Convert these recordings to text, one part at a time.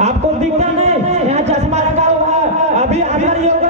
आपको दिखता नहीं, यहाँ चश्मा लगा हुआ है, अभी अंदर ही हो गए।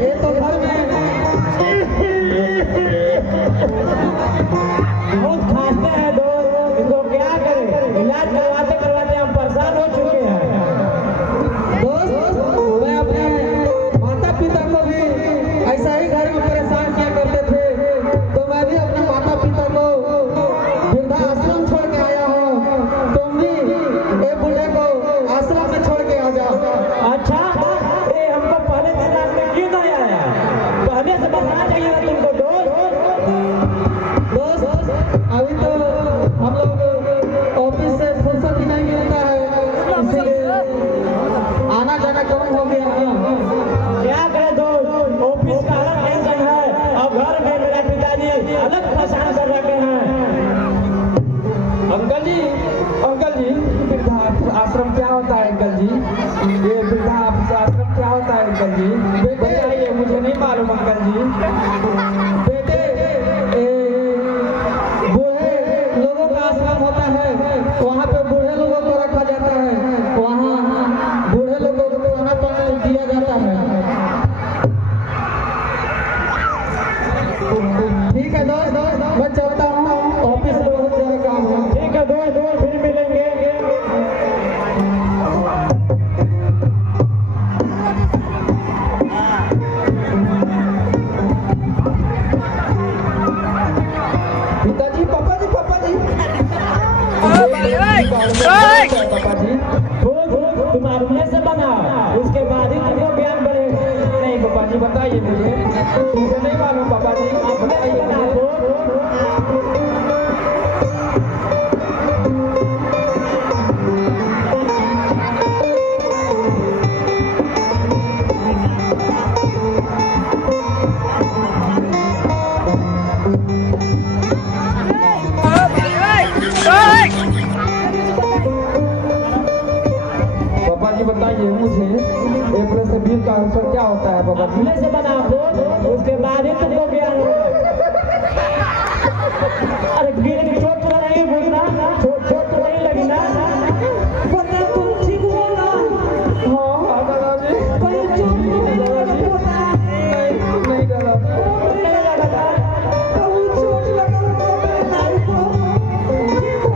ये तो घर में बहुत खांसते हैं दोस्त, इनको क्या करें, इलाज करवाते करवाते हम परेशान हो चुके हैं। दोस्त मैं अपने माता पिता को भी ऐसा ही घर में परेशान किया करते थे, तो मैं भी अपने माता पिता को वृद्धा आश्रम छोड़ के आया हूँ। तुम भी ये बूढ़े को आश्रम में छोड़ के आ जाओ। अच्छा, हमको पहले दिन रात में क्यों नहीं आया? पहले से बताना चाहिए ना तुमको। दोस्त अभी तो हम लोग ऑफिस से फुर्सत ही नहीं मिलता है, इसलिए आना जाना कम हो गया। क्या करें दोस्त, ऑफिस का अलग टेंशन है और घर में मेरे पिताजी अलग परेशान कर रखे हैं। अंकल जी वृद्धा आश्रम क्या होता है अंकल जी? ये वृद्धा आश्रम क्या होता है अंकल जी? बताइए, मुझे नहीं मालूम अंकल जी। बेटे बूढ़े लोगों का आश्रम होता है, वहाँ पे बूढ़े लोगों को रखा जाता है, वहाँ बूढ़े लोगों को खाना पानी दिया जाता है। ठीक है दोस्त, मैं चलता हूँ, ऑफिस में बहुत ज़्यादा काम है। ठीक है दोस्त, फिर मिलेंगे। पापा जी तुम अपने से बनाओ, उसके बाद ही तुमको ज्ञान बढ़ेगा। नहीं पापा जी, बताइए मुझे नहीं मालूम पापा जी, आप बताइए। बताइए मुझे, एप्रिल से बीर का अवसर क्या होता है पापा जी? से बना उसके बाद ही तुमको ज्ञान होगा। अरे नहीं बोलना, छोट छोट तो नहीं लगी ना। पोता तुम ठीक हो ना? हाँ दादाजी। कहीं चोट तो नहीं लगा पोता? नहीं दादाजी। नहीं लगा। कहीं चोट लगा तो मेरे नाम को ठीक हो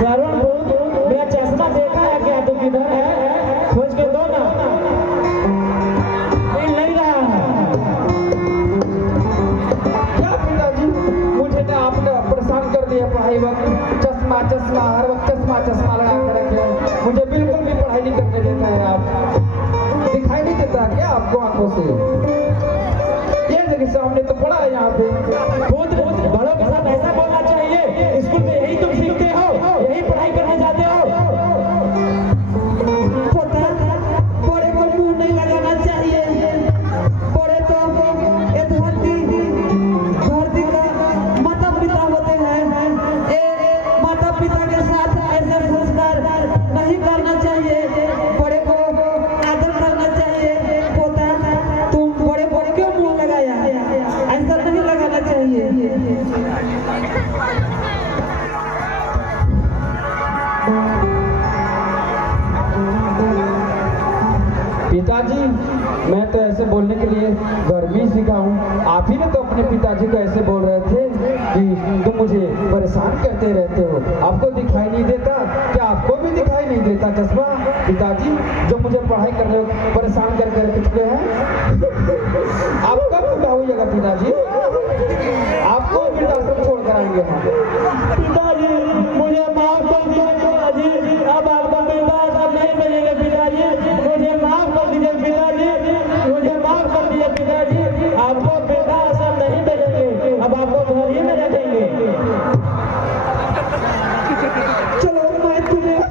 श्रवण मेरा चश्मा देखा है क्या? तू किधर है? खोज के दो ना। नहीं रहा क्या पिताजी, मुझे ना आपने परेशान कर दिया पढ़ाई वक्त। चश्मा चश्मा हर वक्त चश्मा लगा कर रखे। मुझे बिल्कुल भी पढ़ाई नहीं करने देता है आप। दिखाई नहीं देता क्या आपको आंखों से? ये देखिए सामने तो पड़ा है यहाँ पे। बहुत बड़ों के साथ ऐसा बोलना चाहिए। स्कूल में यही तुम सीखते हो, यही पढ़ाई करने जाते हो। पोता बड़े को मुंह नहीं लगाना चाहिए। बड़े तो ये धरती का माता पिता होते हैं। ये माता पिता के साथ ऐसे संस्कार नहीं करना चाहिए। बड़े को आदर करना चाहिए। पोता तुम बड़े को क्यों मुंह लगाया? ऐसा नहीं लगाना चाहिए। पिताजी, मैं तो ऐसे बोलने के लिए गर्मी सीखा हूँ। आप ही ने तो अपने पिताजी को ऐसे बोल रहे थे कि तुम मुझे परेशान करते रहते हो, आपको दिखाई नहीं देता क्या? आपको भी दिखाई नहीं देता चश्मा? पिताजी, जो मुझे पढ़ाई कर रहे हो परेशान कर चुके हैं। आप कब पूरा होइएगा पिताजी? आपको वृद्धाश्रम छोड़ कर आएंगे हम।